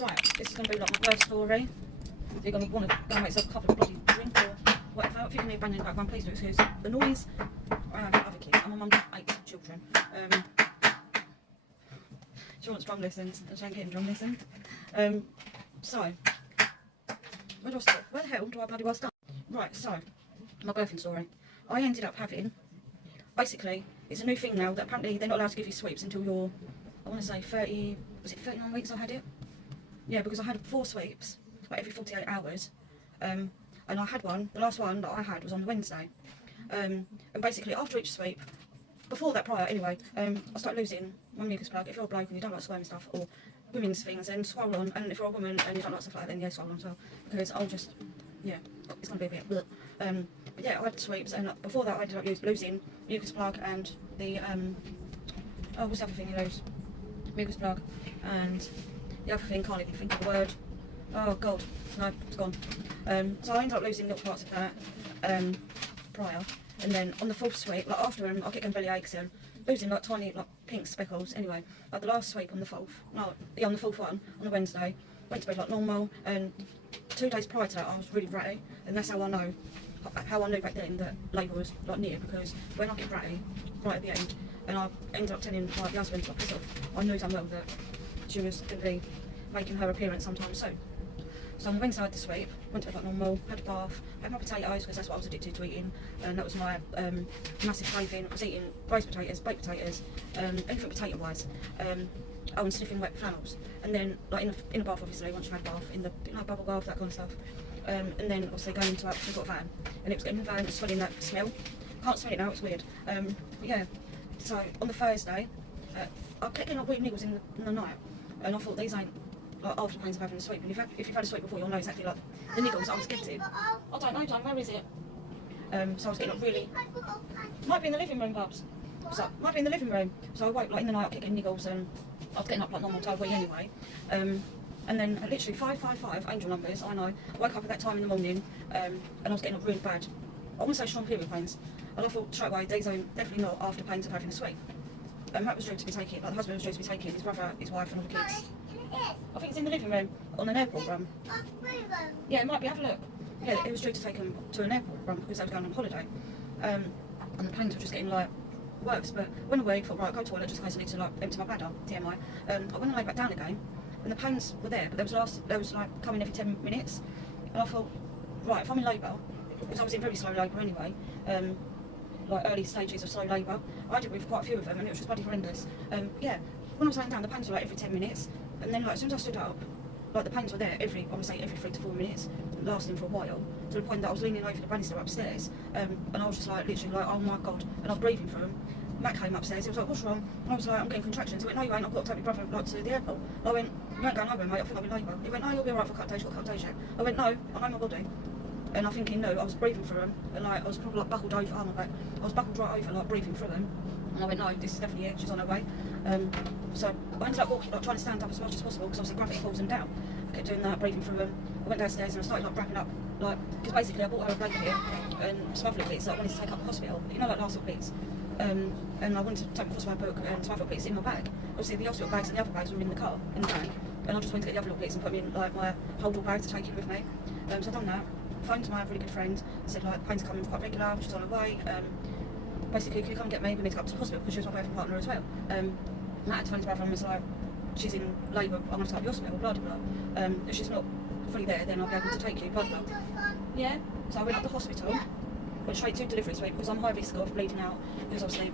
Right, this is going to be like my birth story. You're going to want to go and make yourself a cup of bloody drink or whatever. If you can hear banging in the background, please do excuse the noise. I have other kids. I'm a mum to 8 children. She wants drum lessons and she ain't getting drum lessons. So, where do I start? Where the hell do I bloody well start? Right, so, my birthing story. I ended up having, basically, it's a new thing now that apparently they're not allowed to give you sweeps until you're, I want to say 30, was it 39 weeks I had it? Yeah, because I had 4 sweeps, like every 48 hours. And I had one, the last one that I had was on Wednesday. And basically after each sweep, before that prior anyway, I started losing my mucus plug. If you're a bloke and you don't like swearing stuff, or women's things, then swollen, and if you're a woman and you don't like stuff like that, then yeah, swollen as well. Because I'll just, yeah, it's going to be a bit bleh. But yeah, I had sweeps, and before that I ended up losing mucus plug and the, oh, what's the other thing you lose? Mucus plug, and the other thing, can't even think of the word. Oh god, no, it's gone. So I ended up losing little parts of that prior, and then on the 4th sweep, like after I kept getting belly aches and losing like tiny like pink speckles. Anyway, like the last sweep on the 4th, no, yeah, on the 4th one on the Wednesday, went to bed like normal, and 2 days prior to that I was really ratty, and that's how I knew back then that labour was like near, because when I get ratty right at the end, and I ended up telling my husband to piss off, I knew damn well that she was going to be making her appearance sometime soon. So on Wednesday I had the sweep, went to bed like normal, had a bath, had my potatoes because that's what I was addicted to eating, and that was my massive craving. I was eating roast potatoes, baked potatoes, anything potato wise. Oh, and sniffing wet flannels. And then like in a bath obviously, once you've had a bath, in the bubble bath, that kind of stuff. And then obviously going into we've got a van, and it was getting in the van and smelling that smell. Can't smell it now, it's weird. But yeah, so on the Thursday, I kept getting like weird niggles in the night, and I thought these ain't like after pains of having a sweep. And if you've had a sweep before, you'll know exactly like the niggles that I was getting. I don't know, John, where is it? So I was getting like really, might be in the living room, Bubs. So might be in the living room. So I woke like in the night, I kept getting niggles, and I was getting up like normal to wee anyway. And then literally 555 angel numbers. I know. I woke up at that time in the morning, and I was getting up really bad. I want to say strong period pains, and I thought straight away these are definitely not after pains of having a sweep. Matt was due to be taking, like the husband was due to be taking his brother, his wife, and all the kids. I think it's in the living room on an airport run. Yeah, it might be. Have a look. Yeah, it was due to take him to an airport run because they was going on holiday, and the pains were just getting like worse. But when I thought, right, I'll go to the toilet just in case I need to like empty my bladder, TMI. I went and lay back down again, and the pains were there, but there was like coming every 10 minutes, and I thought, right, if I'm in labour, because I was in very slow labour anyway, like early stages of slow labour, I did with quite a few of them, and it was just bloody horrendous. Yeah, when I was laying down, the pains were like every 10 minutes, and then like as soon as I stood up, like the pains were there every 3 to 4 minutes, lasting for a while, to the point that I was leaning over the banister upstairs, and I was just like literally like, oh my god, and I was breathing through them. Matt came upstairs, he was like, what's wrong? And I was like, I'm getting contractions. He went, no you ain't, I've got to take my brother like, to the airport. I went, you ain't going nowhere mate, I think I'll be labour. He went, no, you'll be alright for a couple of days, you've got a couple of days yet. I went, no, I know my body. And I think he knew, I was breathing through them, and like, I was probably like buckled over, my back, I was buckled right over, like breathing through them. And I went, no, this is definitely it, she's on her way. So I ended up walking, like trying to stand up as much as possible, because obviously gravity pulls them down. I kept doing that, breathing through them. I went downstairs and I started like wrapping up, like, because basically I bought her a blanket and some other bits that I wanted to take up to the hospital, you know, like last little bits. And I wanted to take across my book and some other bits in my bag. Obviously the hospital bags and the other bags were in the car, in the van, and I just went to get the other little bits and put them in like my hold-all bag to take in with me. So I've done that. Phoned to my really good friend, said like, pains are coming quite regular, she's on her way. Basically, can you come and get me? We need to go up to the hospital because she was my birthing partner as well. Matt had to phone his brother and was like, she's in labour, I'm going to go to the hospital, blah blah blah. If she's not fully there, then I'll be able to take you, blah blah. Yeah, so I went up to the hospital, went straight to delivery suite because I'm high risk of bleeding out, because obviously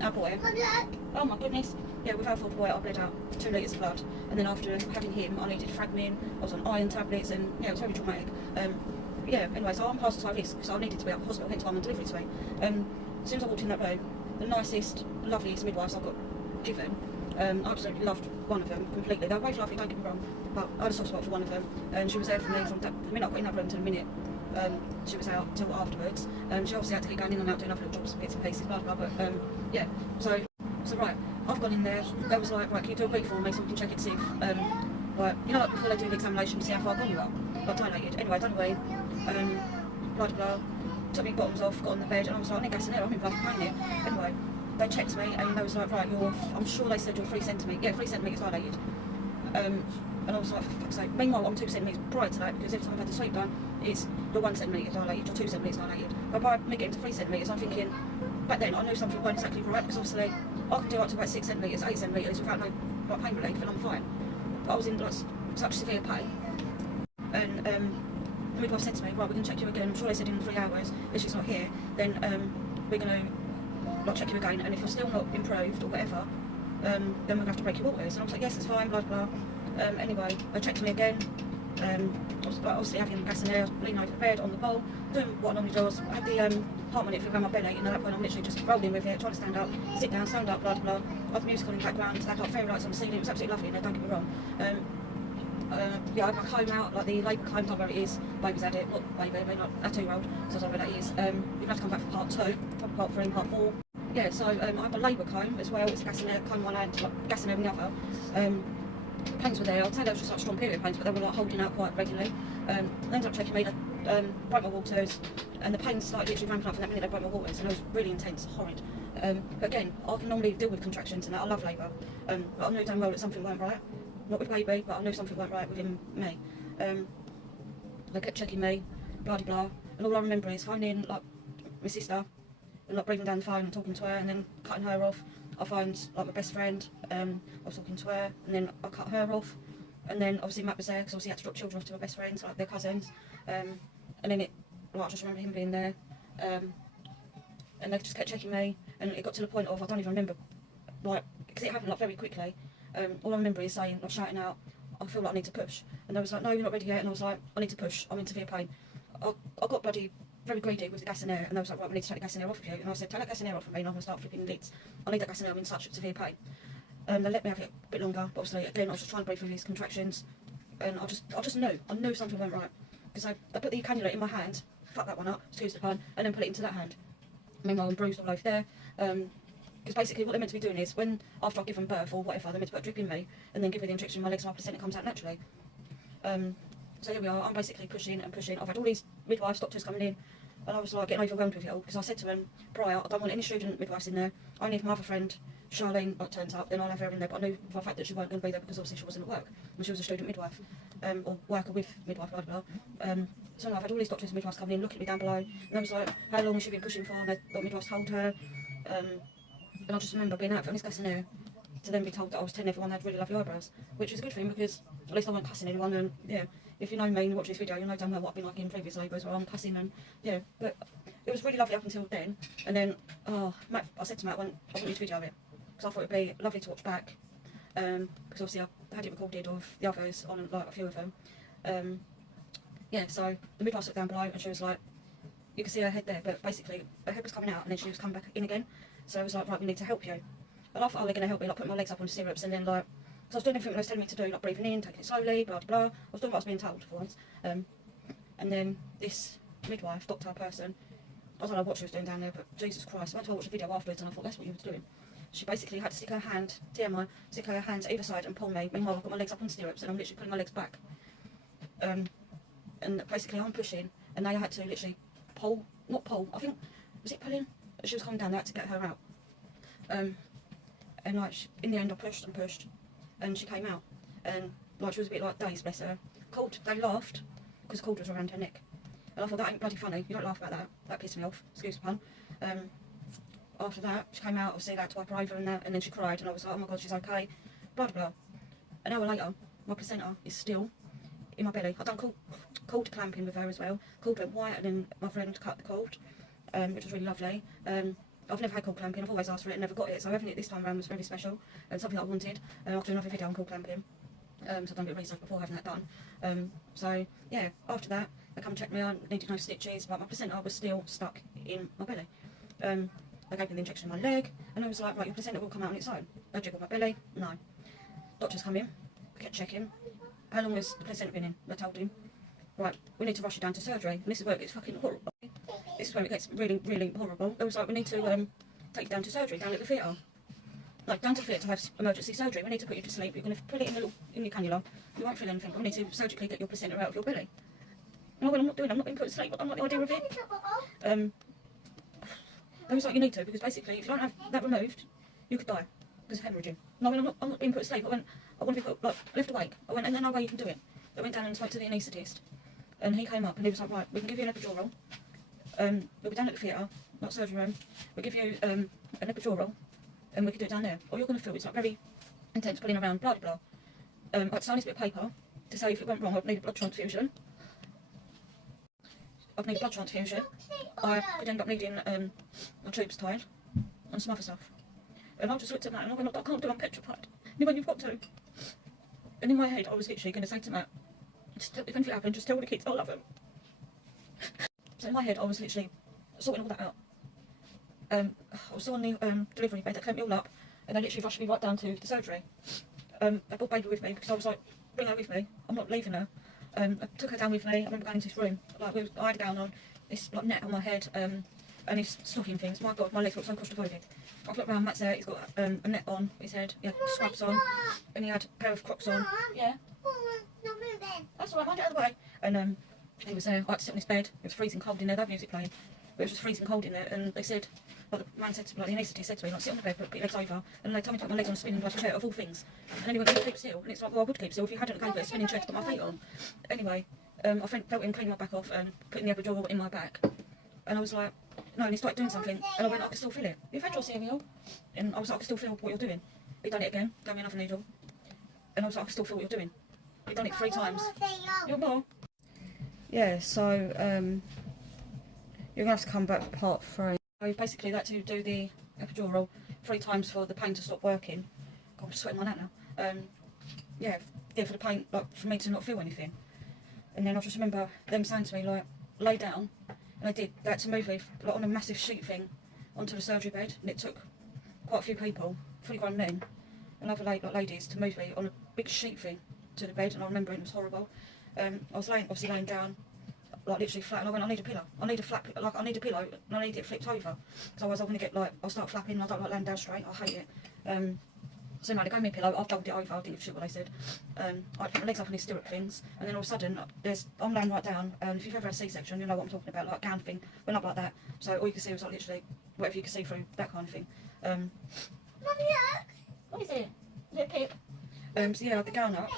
our boy, oh my goodness, yeah, with our 4th boy I bled out 2 litres of blood, and then after having him I needed Fragmin, I was on iron tablets, and yeah, it was very traumatic. Yeah, anyway, so I'm past high risk, so I needed to be at the hospital, hence why I'm on delivery suite. As soon as I walked in that room, the nicest, loveliest midwives I got given, I absolutely loved one of them completely. They were both lovely, don't get me wrong, but I had a soft spot for one of them, and she was there for me from the minute I got in that room to the minute she was out till afterwards. She obviously had to keep going in and out doing other little jobs, bits and pieces, blah blah blah, but yeah, so right, I've gone in there, they was like, right, can you do a brief for me so we can check it, see if, like, you know, like before they do the examination to see how far gone you are, like dilated. Anyway, done away, blah blah, took me bottoms off, got on the bed, and I was like, I need gas in there, I'm in bloody pain here. Anyway, they checked me, and they was like, right, I'm sure they said you're 3 centimetres, yeah, 3 centimetres dilated. And I was like, for fuck's sake. Meanwhile, I'm 2 centimetres prior to that, because every time I've had the sweep done, it's you're 1 centimetre dilated, you're 2 centimetres dilated. But by me getting to 3 centimetres, I'm thinking, back then I knew something wasn't exactly right, because obviously I can do up to about 6 centimetres, 8 centimetres without no like, pain relief, and I'm fine. But I was in like, such severe pain. And the midwife said to me, right, we're going to check you again. I'm sure they said in 3 hours. If she's not here, then we're going to like, check you again. And if you're still not improved or whatever, then we're going to have to break your waters. And I was like, yes, it's fine, blah, blah. Anyway, they checked me again. Obviously having gas in there, I was leaning over the bed on the bowl, doing what I normally do. I had the heart monitor around my belly, and at that point I'm literally just rolling with it, trying to stand up, sit down, stand up, blah, blah, blah. I had the music on in the background, they had like fairy lights on the ceiling. It was absolutely lovely in there, don't get me wrong. Yeah, I had my comb out, like the labour comb, I don't know where it is. Baby's had it, not baby, I mean not a 2-year-old, so I don't know where that is. You'll have to come back for part 2, probably part 3 and part 4. Yeah, so I have a labour comb as well. It's a gas in there, comb one hand, like gas in there in the other. Pains were there. I'd say they were just like strong period pains, but they were like holding out quite regularly. They ended up checking me, they broke my waters, and the pains started literally ramping up from that minute they broke my waters, and it was really intense, horrid. But again, I can normally deal with contractions and that. I love labour, but I knew damn well that something weren't right. Not with baby, but I knew something weren't right within me. They kept checking me, blah blah blah, and all I remember is phoning like my sister, and like breathing down the phone and talking to her, and then cutting her off. I phoned like my best friend, I was talking to her, and then I cut her off, and then obviously Matt was there, because obviously I had to drop children off to my best friends, like their cousins, and then I just remember him being there, and they just kept checking me, and it got to the point of, I don't even remember, like, because it happened like very quickly. All I remember is saying, like shouting out, I feel like I need to push, and they was like, no, you're not ready yet, and I was like, I need to push, I'm in severe pain. I got bloody very greedy with the gas and air, and they was like, right, we need to take the gas and air off of you, and I said, take that gas and air off of me, and I'm going to start flipping lids. I need that gas and air, I'm in such severe pain. They let me have it a bit longer, but obviously, again, I was just trying to breathe through these contractions, and I just knew something went right, because they put the cannula in my hand, fuck that one up, excuse the pun, and then put it into that hand. Meanwhile, I'm bruised all over there, because basically what they're meant to be doing is, when, after I've given birth or whatever, they're meant to put a drip in me, and then give me the injection in my legs, and my placenta comes out naturally. So here we are, I'm basically pushing and pushing. I've had all these midwives, doctors coming in, and I was like getting overwhelmed with it all, because I said to them prior, I don't want any student midwives in there. Only if my other friend, Charlene, turns up, then I'll have her in there. But I knew for a fact that she weren't going to be there, because obviously she wasn't at work, and she was a student midwife, or worker with midwife, blah blah blah. So now I've had all these doctors and midwives coming in, looking at me down below, and I was like, how long has she been pushing for? And they thought midwives told her, and I just remember being out for this gas in there, to then be told that I was telling everyone they had really lovely eyebrows, which was a good thing, because at least I wasn't cussing anyone. And yeah, if you know me and watch this video, you know damn well what I've been like in previous labours, where I'm cussing, and yeah, but it was really lovely up until then. And then, Matt, I said to Matt, I want you to video it, because I thought it'd be lovely to watch back, because obviously I had it recorded of the others on like a few of them. Yeah, so the midwife sat down below, and she was like, you can see her head there, but basically her head was coming out, and then she was coming back in again. So I was like, right, we need to help you. And I thought, oh, they're going to help me, like put my legs up on stirrups, and then like, so I was doing everything they was telling me to do, like breathing in, taking it slowly, blah blah blah. I was doing what I was being told for once. And then this midwife, doctor person, I don't know what she was doing down there, but Jesus Christ, I went to watch the video afterwards, and I thought that's what you were doing. She basically had to stick her hand, TMI, stick her hands either side and pull me. Meanwhile, I've got my legs up on stirrups, and I'm literally pulling my legs back. And basically I'm pushing, and they had to literally pull, not pull, I think, was it pulling? She was coming down, they had to get her out. And like, in the end I pushed and pushed, and she came out, and like she was a bit like dazed, bless her. Cord, they laughed, because cord was around her neck, and I thought, that ain't bloody funny, you don't laugh about that, that pissed me off, excuse the pun. After that, she came out, obviously they had to wipe her over and that, and then she cried, and I was like, oh my god, she's okay, blah blah blah. An hour later, my placenta is still in my belly. I've done cord clamping with her as well. Cord went white, and then my friend cut the cord, which was really lovely. I've never had cord clamping, I've always asked for it and never got it, so having it this time around was very special, and something that I wanted. I'll do another video on cord clamping, so I've done a bit of research before having that done. So yeah, after that, they come and checked me, I needed no stitches, but my placenta was still stuck in my belly. They gave me the injection in my leg, and I was like, right, your placenta will come out on its own. They jiggled my belly, no. Doctors come in, kept checking. How long has the placenta been in? They told him, right, we need to rush you down to surgery, and this is where it gets fucking horrible. This is where it gets really, really horrible. It was like, we need to take you down to surgery, down at the theatre. Like, down to the theatre to have emergency surgery. We need to put you to sleep. You're going to put it in your cannula. You won't feel anything. We need to surgically get your placenta out of your belly. And I went, I'm not doing it. I'm not being put to sleep. I'm not the idea of it. It was like, you need to, because basically, if you don't have that removed, you could die because of hemorrhaging. And I went, I'm not being put to sleep. I went, I want to be put, like, left awake. I went, and then no way you can do it. I went down and spoke to the anaesthetist. And he came up and he was like, right, we can give you an epidural. We'll be down at the theatre, not surgery room. We'll give you an epidural and we can do it down there. All you're going to feel is like very intense pulling around, blah, blah, blah. I'd sign this bit of paper to say if it went wrong, I'd need a blood transfusion. I'd need a blood transfusion. I could end up needing my tubes tied and some other stuff. And I just looked at Matt and I went, I can't do it, I'm petrified. And he went, you've got to. And in my head, I was literally going to say to Matt, just, if anything happened, just tell the kids I love them. So in my head, I was literally sorting all that out. I was on the delivery bed, they cleaned me all up, and they literally rushed me right down to the surgery. They brought baby with me because I was like, bring her with me, I'm not leaving her. I took her down with me. I remember going into this room, like I had a gown on, this like net on my head, and these stocking things. My God, my legs look so claustrophobic. I've looked around, Matt's there, he's got a net on his head, he had scrubs on, and he had a pair of Crocs on. Yeah. That's alright, mind it out of the way. And he was there, I had to sit on his bed, it was freezing cold in there, they had music playing, but it was just freezing cold in there, and they said, like the man said to me, like the anaesthetist said to me, like sit on the bed, put your legs over, and they told me to put my legs on a spinning like a chair, of all things. And then he went, can you keep still? And it's like, well I would keep still if you hadn't gave it a spinning chair to put my feet on. Anyway, I felt him cleaning my back off and putting the epidural in my back. And I was like, no, and he started doing something, and I went, I can still feel it. You've had your cereal? And I was like, I can still feel what you're doing. He done it again, gave me another needle. And I was like, I can still feel what you're doing. He done it 3 times. You're more. Yeah, so you're gonna have to come back for part 3. So basically, that to do the epidural 3 times for the pain to stop working. God, I'm sweating my neck now. Yeah, for the pain, like for me to not feel anything. And then I just remember them saying to me, like, lay down. And I did. They had to move me like, on a massive sheet thing onto the surgery bed, and it took quite a few people, fully grown men, and other ladies, to move me on a big sheet thing to the bed. And I remember it was horrible. I was obviously laying down, like literally flat, and I went, I need a pillow. I need a flat, like I need a pillow, and I need it flipped over. Because otherwise I'm going to get like, I'll start flapping, and I don't like laying down straight, I hate it. So anyway, they gave me a pillow, I've doubled it over, I didn't give a shit what they said. I put my legs up on these stirrup things, and then all of a sudden, I'm laying right down, and if you've ever had a C-section, you know what I'm talking about, like a gown thing, went up like that. So all you can see was like literally, whatever you can see through, that kind of thing. Mummy, look! What is it? Is it a pip? So yeah, I had the gown up,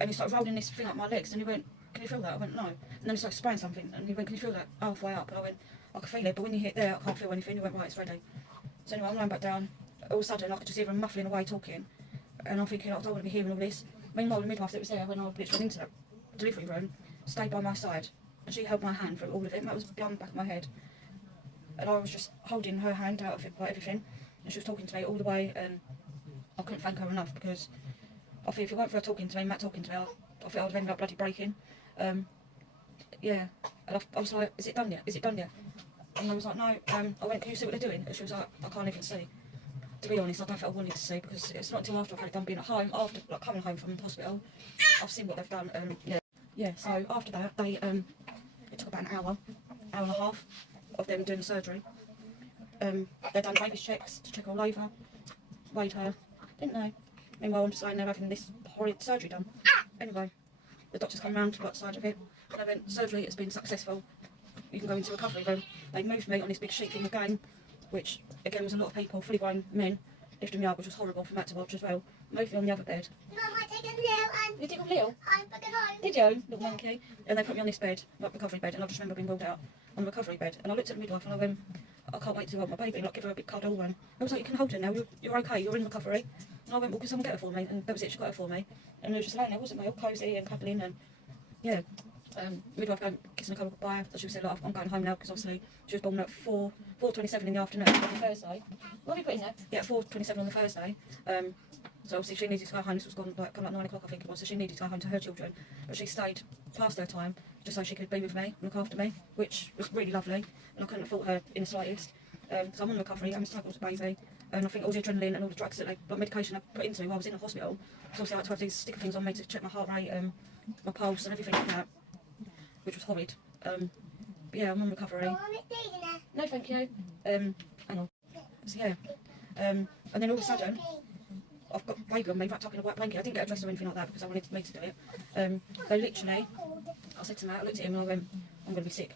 and he started rolling this thing up my legs, and he went, can you feel that? I went, no. And then he started spraying something, and he went, can you feel that halfway up? And I went, I can feel it, but when you hit there, I can't feel anything. He went, right, it's ready. So anyway, I'm lying back down. All of a sudden, I could just hear him muffling away talking, and I'm thinking, I don't want to be hearing all this. Meanwhile, the midwife that was there when I literally went into the delivery room stayed by my side, and she held my hand through all of it, and that was blown back of my head. And I was just holding her hand out of it, like everything, and she was talking to me all the way, and I couldn't thank her enough, because I think if it weren't for her talking to me, Matt talking to me, I think I'd have ended up bloody breaking. Yeah, and I was like, is it done yet? Is it done yet? And I was like, no. I went, can you see what they're doing? And she was like, I can't even see. To be honest, I don't think I wanted to see, because it's not until after I've had it done being at home, after like coming home from the hospital, I've seen what they've done. Yeah. So after that, they it took about an hour and a half of them doing the surgery. They done baby's checks to check her all over, weighed her, didn't they? Meanwhile, I'm just lying there having this horrid surgery done. Anyway, the doctors come round to the side of it, and I went, surgery has been successful. You can go into recovery room. They moved me on this big sheet thing again, which again was a lot of people, fully grown men, lifting me up, which was horrible for Matt to watch as well. Moved me on the other bed. Mum, I take a Leo and... You took a Leo? I'm back at home. Did you, little monkey? And they put me on this bed, like recovery bed, and I just remember being rolled out on the recovery bed. And I looked at the midwife and I went, I can't wait to hold my baby, like give her a big cuddle. And I was like, you can hold her now, you're okay, you're in recovery. And I went, well, can someone get her for me? And that was it, she got her for me. And we were just laying there, wasn't we, all cosy and cuddling, and yeah. Midwife going kissing a couple goodbye. So she said, like, I'm going home now, because obviously she was born at 4:27 in the afternoon on the Thursday. What have you put in there? Yeah, 4:27 on the Thursday. So obviously she needed to go home. This was gone like 9 o'clock, I think it was. So she needed to go home to her children, but she stayed past her time just so she could be with me, look after me, which was really lovely. And I couldn't have fault her in the slightest. Because I'm on recovery, I'm struggling with baby, and I think all the adrenaline and all the drugs that like medication I put into me while I was in the hospital. So obviously I had to have these sticker things on me to check my heart rate, my pulse, and everything like that, which was horrid. But yeah, I'm on recovery. Oh, I'm not taking it. No, thank you. Hang on. So yeah. And then all of a sudden, I've got baby on me wrapped up in a white blanket. I didn't get a dress or anything like that because I wanted me to do it. They literally, I said to Matt, I looked at him and I went, I'm going to be sick.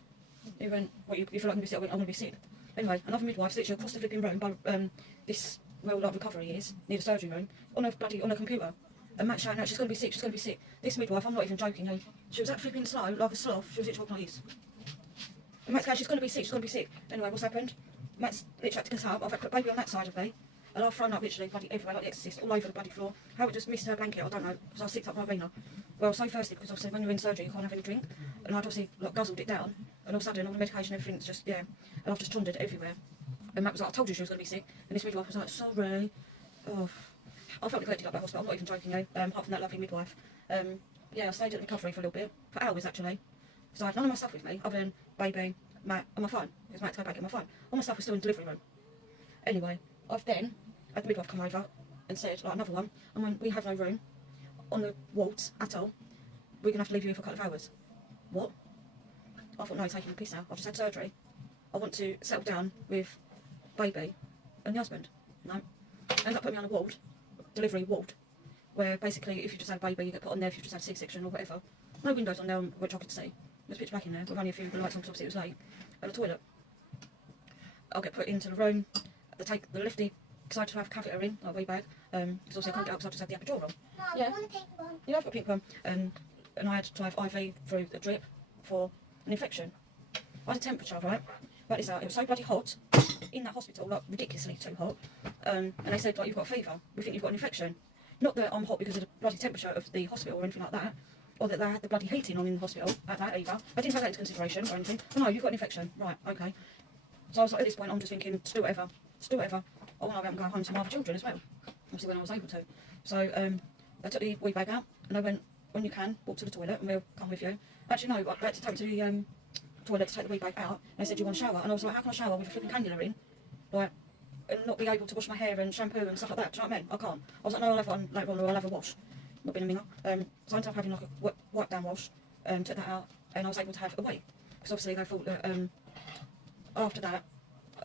He went, what, you feel like I'm going to be sick? I went, I'm going to be sick. Anyway, another midwife literally across the flipping room by this well, like recovery is, near the surgery room, on a computer. And Matt's shouting out, she's going to be sick, she's going to be sick. This midwife, I'm not even joking, she was that flipping slow, like a sloth, she was literally walking like this. And Matt's going, she's going to be sick, she's going to be sick. Anyway, what's happened? Matt's literally had to get up, I've had to put baby on that side of me, and I've thrown up literally bloody everywhere like the Exorcist, all over the bloody floor. How it just missed her blanket, I don't know, because I sicked up my vena. Well, so thirsty, because obviously when you're in surgery you can't have any drink, and I'd obviously like guzzled it down, and all of a sudden all the medication, everything's just, yeah, and I've just trundled everywhere. And Matt was like, I told you she was going to be sick, and this midwife was like, sorry. Oh, I felt neglected at the hospital, I'm not even joking, apart from that lovely midwife. Yeah, I stayed at recovery for a little bit, for hours actually, because I had none of my stuff with me, other than baby, Matt, and my phone, because Matt had to go back and get my phone. All my stuff was still in the delivery room. Anyway, I've then had the midwife come over and said, like another one, and when we have no room on the wards at all, we're going to have to leave you here for a couple of hours. What? I thought, no, you're taking the piss now, I've just had surgery. I want to settle down with baby and the husband. No. Ended up putting me on a ward, delivery ward, where basically if you just had a baby you get put on there if you've just had a C-section or whatever. No windows on there which I could see. There's pitch black in there with only a few lights on because obviously it was late. And a toilet. I'll get put into the room. The lifty decided to have a catheter in, like a wee bag, because obviously I couldn't get up because I just had the epidural. Mum, Yeah. I want a pink one. Yeah, I've got a pink one. And I had to have IV through a drip for an infection. I had a temperature, right? But this out, it was so bloody hot in that hospital, like ridiculously too hot. And they said, like, you've got a fever, we think you've got an infection. Not that I'm hot because of the bloody temperature of the hospital or anything like that, or that they had the bloody heating on in the hospital at that either. I didn't take that into consideration or anything. Oh no, you've got an infection. Right, okay. So I was like, at this point, I'm just thinking, just do whatever. Just do whatever. I want to go out and go home to my other children as well. Obviously when I was able to. So I took the wee bag out and I went, when you can, walk to the toilet and we'll come with you. Actually no, I had to take to the toilet to take the wee bag out. And they said, do you want to shower? And I was like, how can I shower with a flipping cannula in? Like, and not be able to wash my hair and shampoo and stuff like that. Do you know what I mean? I can't. I was like, no, I'll have one later on or I'll have a wash. Not being a minger. So I ended up having like a wipe down wash, took that out, and I was able to have a wee. Because obviously they thought that after that,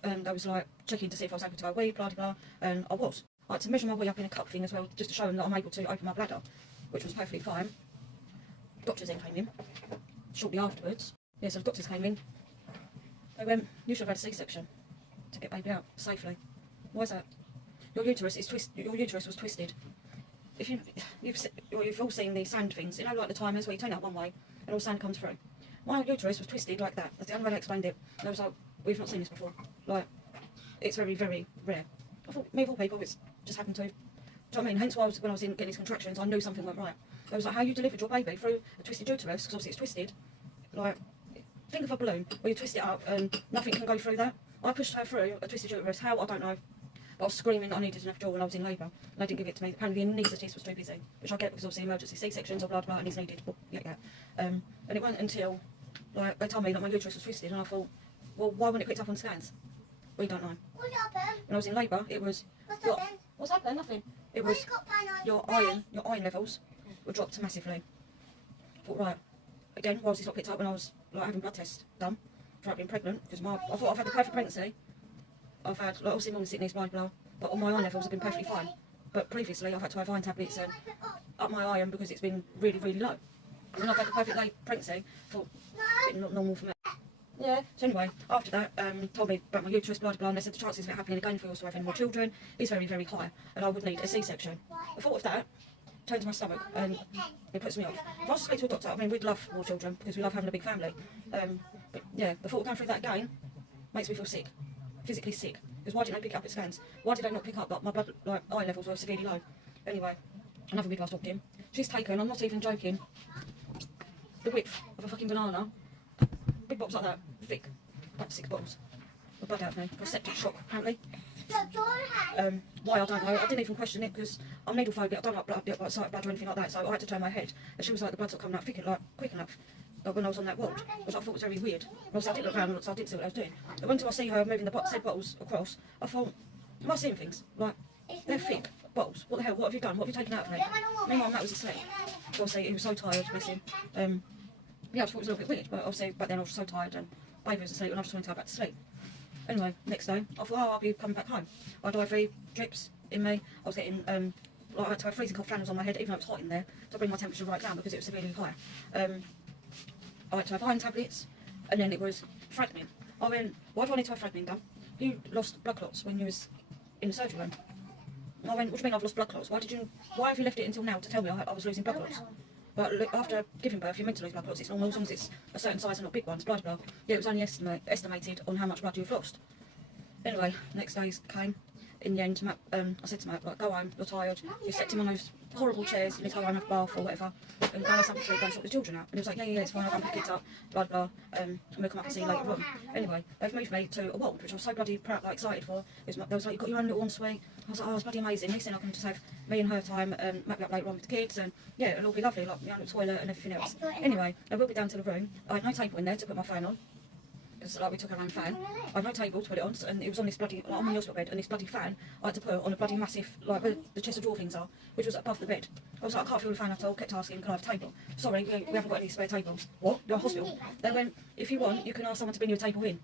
they was like checking to see if I was able to go wee, blah blah, and I was. I had to measure my wee up in a cup thing as well, just to show them that I'm able to open my bladder, which was perfectly fine. Doctors then came in shortly afterwards. Yeah, so the doctors came in. They went, you should have had a C-section to get baby out safely. Why is that? Your uterus is Your uterus was twisted. If you've all seen these sand things, you know, like the timers where you turn it up one way and all sand comes through. My uterus was twisted like that. That's the only way I explained it. And I was like, we've not seen this before. Like, it's very, very rare. I thought, me of all people, it's just happened to. Do you know what I mean? Hence why when I was getting these contractions, I knew something went right. I was like, how you delivered your baby through a twisted uterus, because obviously it's twisted. Like, think of a balloon where you twist it up and nothing can go through that. I pushed her through a twisted uterus. How? I don't know. But I was screaming that I needed an epidural when I was in labour, and they didn't give it to me. Apparently the anaesthetist was too busy, which I get because obviously emergency C-sections or blah blah and it's needed. Well, yeah. And it wasn't until like they told me that my uterus was twisted, and I thought, well, why wasn't it picked up on scans? We don't know. What happened? When I was in labour, it was. What happened? What's happened? Nothing. It Why was you got pain on your iron levels were dropped massively. I thought, right, again, why was this not picked up when I was like having blood tests done for being pregnant? Because I thought I've had the perfect pregnancy. I've had like obviously morning sickness, blah blah, but all my iron levels have been perfectly fine. But previously I've had to have iron tablets and up my iron because it's been really, really low. And when I've had the perfect pregnancy, I thought it's not normal for me. Yeah. So anyway, after that, told me about my uterus, blah blah, and they said the chances of it happening again if we also have any more children is very, very high, and I would need a C-section. The thought of that turned to my stomach, and it puts me off. If I was to speak to a doctor, I mean, we'd love more children because we love having a big family. But yeah, the thought of going through that again makes me feel sick, physically sick. Because why didn't they pick up at scans? Why did they not pick up that my blood, like iron levels were severely low? Anyway, another midwife walked in. She's taken, I'm not even joking, the width of a fucking banana. Big bottles like that, thick, like 6 bottles. My blood out of me, for a septic shock apparently. Why I don't know. I didn't even question it because I'm needle phobia. I don't like blood, like sight of blood or anything like that. So I had to turn my head, and she was like, the blood's not coming out thick, like quick enough. Like when I was on that ward, which I thought was very weird. Also, I didn't look around, so I didn't see what I was doing. But until I see her moving the said bottles across, I thought, am I seeing things? Like, they're thick bottles. What the hell? What have you done? What have you taken out of me? Meanwhile, Matt was asleep. Obviously, he was so tired, bless him. Yeah, I just thought it was a little bit weird, but obviously back then I was so tired and baby was asleep and I just wanted to go back to sleep. Anyway, next day, I thought, oh, I'll be coming back home. I had IV drips in me. I was getting, like I had to have freezing cold flannels on my head, even though it was hot in there, to bring my temperature right down because it was severely high. I had to have iron tablets, and then it was fragmin. I went, why do I need to have fragmin done? You lost blood clots when you was in the surgery room. I went, what do you mean I've lost blood clots? Why have you left it until now to tell me I was losing blood clots? But look, after giving birth, you're meant to lose blood clots. It's normal as long as it's a certain size and not big ones, blah, blah. Yeah, it was only estimated on how much blood you've lost. Anyway, next day came. In the end, Matt, I said to Matt, like, go home, you're tired. You slept him on those horrible chairs, you need to go home and have a bath or whatever. And go and have something to eat, go and sort the children out. And he was like, yeah, it's fine, I'll go and pick the kids up, blah, blah, and we'll come up and see you later on. Anyway, they've moved me to a ward, which I was so bloody proud, like, excited for. They was like, you've got your own little ensuite. I was like, oh, it's bloody amazing. Next thing I can just have me and her time, Matt be up later on with the kids, and yeah, it'll all be lovely, like, you know, the toilet and everything else. Anyway, I will be down to the room. I had no table in there to put my phone on. Because like we took our own fan, I had no table to put it on, and it was on this bloody, like, I'm on the hospital bed, and this bloody fan I had to put on a bloody massive, like where the chest of drawer things are, which was above the bed. I was like, I can't feel the fan at all, kept asking, can I have a table? Sorry, we haven't got any spare tables. What? You're a hospital? They went, if you want, you can ask someone to bring you a table in.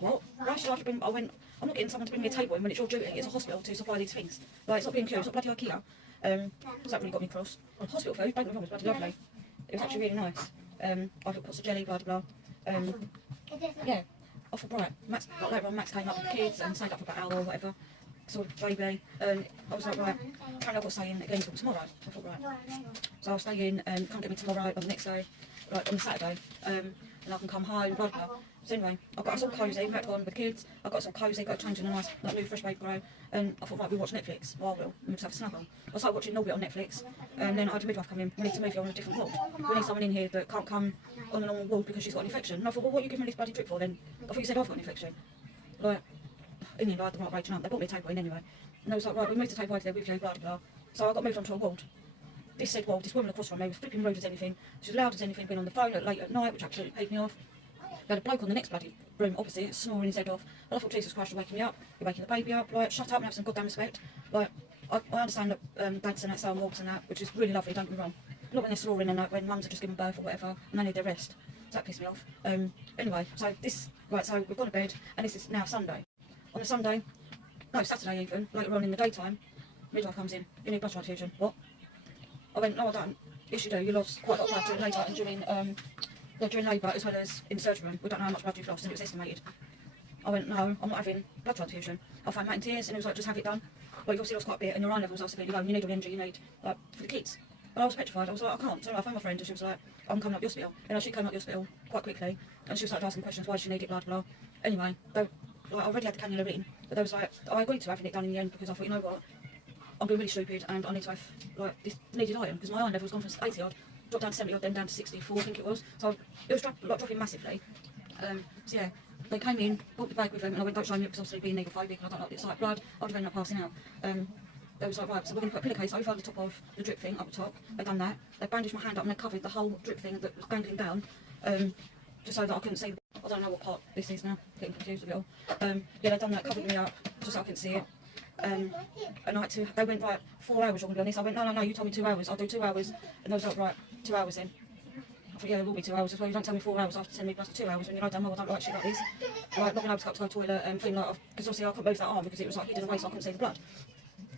What? Why should I bring, I went, I'm not getting someone to bring me a table in when it's your duty, it's a hospital to supply these things. Like, it's not being it's not bloody IKEA. So that really got me cross. Hospital food, don't get me wrong, it was bloody lovely. It was actually really nice. I put pots of jelly, blah, blah, blah. Yeah. I thought, right, Max, like, later on Max came up with the kids and stayed up for about an hour or whatever, saw the baby, and I was like, right, apparently I've got staying again till tomorrow. I thought, right, so I'll stay in and come get me tomorrow or the next day, like on Saturday, and I can come home, blah, blah. So anyway, I got us all cosy, we had gone with the kids, I got us all cosy, got changed in a nice, like, new fresh baby grow, and I thought, right, we'll watch Netflix. Well, I will, we'll just have a snuggle. I started watching Norbit on Netflix, and then I had a midwife come in, we need to move you on a different ward. We need someone in here that can't come on a normal ward because she's got an infection. And I thought, well, what are you giving me this bloody drip for then? I thought you said I've got an infection. Like, in the end, I had the right raging up, they brought me a table in anyway. And they was like, right, we moved the table over there with you, blah, blah, blah. So I got moved onto a ward. This said ward, this woman across from me was flipping rude as anything. She was loud as anything, being on the phone late at night, which absolutely paid me off. We had a bloke on the next bloody room opposite, snoring his head off. And I thought, Jesus Christ, you're waking me up. You're waking the baby up. Like, shut up and have some goddamn respect. Like, I understand that dads and that stay on walks and that, which is really lovely, don't get me wrong. Not when they're snoring and when mums are just giving birth or whatever, and they need their rest. So that pissed me off. Anyway, so so we've gone to bed, and this is now Sunday. On a Sunday, no, Saturday even, later on in the daytime, midwife comes in, you need blood transfusion. What? I went, no, I don't. Yes, you do. You lost quite a lot of blood during labour and during labour as well as in the surgery room. We don't know how much blood you've lost, and it was estimated. I went, no, I'm not having blood transfusion. I found Matt in tears, and he was like, just have it done. Well, you've obviously lost quite a bit, and your iron levels are severely low, and you need all the energy you need, like, for the kids. But I was petrified. I was like, I can't. So I phoned my friend, and she was like, I'm coming up the hospital. And she came up the hospital quite quickly, and she was like asking questions, why she needed it, blah, blah. Anyway, I already had the cannula in, but they was like, I agreed to having it done in the end because I thought, you know what, I'm being really stupid, and I need to have, like, this needed iron, because my iron level's gone from 80 odd, dropped down to 70 odd, then down to 64, I think it was. So it was dropping massively. So yeah, they came in, brought the bag with them, and I went, don't show me, because obviously being needle-phobic, and I don't like it's like blood, I would have ended up passing out. They was like, right, so we're going to put a pillowcase over the top of the drip thing up the top. They've done that. They bandaged my hand up and they covered the whole drip thing that was dangling down, just so that I couldn't see. I don't know what part this is now, getting confused with it all. Yeah, they've done that, covered me up, just so I couldn't see it. And they went, right, 4 hours, you're going to be on this. I went, no, you told me 2 hours, I'll do 2 hours. And they was like, right, 2 hours then. I thought, yeah, it will be 2 hours as well. You don't tell me 4 hours after telling me plus 2 hours when you know damn well I don't like shit like this. Like, not being able to go to the toilet and feeling like, because obviously I couldn't move that arm because it was like hidden away so I couldn't see the blood.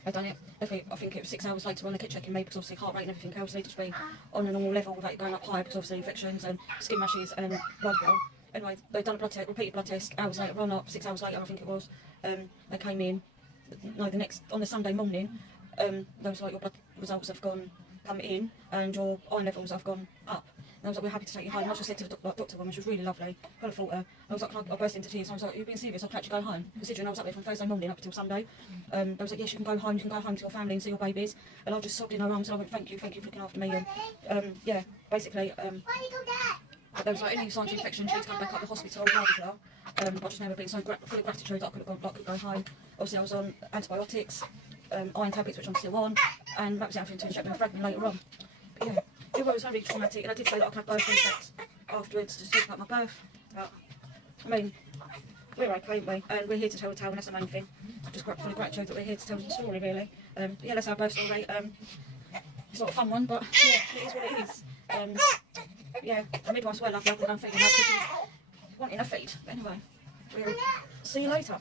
I'd done it. I think it was 6 hours later when they kept checking me because obviously heart rate and everything else needed to be on a normal level without it going up high because obviously infections and skin rashes and blood bill. Anyway, they'd done a blood test, repeated blood test hours later on, up 6 hours later I think it was. They came in, on the Sunday morning, they was like, your blood results have come in and your iron levels have gone up. And I was like, we're happy to take you home. And I just said to the doctor woman, she was really lovely, kind of thought her. I was like, I burst into tears, and I was like, you're being serious, I can actually go home. Considering I was up there from Thursday morning up until Sunday. They was like, yes, you can go home to your family and see your babies. And I just sobbed in her arms and I went, thank you for looking after me. And yeah, basically, there was like any signs of infection, she had to come back up the hospital, blah, blah, blah. I just never been so full of gratitude that I could go home. Obviously I was on antibiotics, iron tablets, which I'm still on, and that was everything to inject me with fragment later on. But yeah, it was very traumatic, and I did say that I could have birth defects afterwards to speak about my birth. But, I mean, we're okay, aren't we? And we're here to tell the tale, and that's the main thing. Just full of gratitude that we're here to tell the story, really. Yeah, that's our birth story. It's not a fun one, but yeah, it is what it is. Yeah, the midwife's well lovely, I'm feeding her because she's wanting a feed. But anyway, we'll see you later.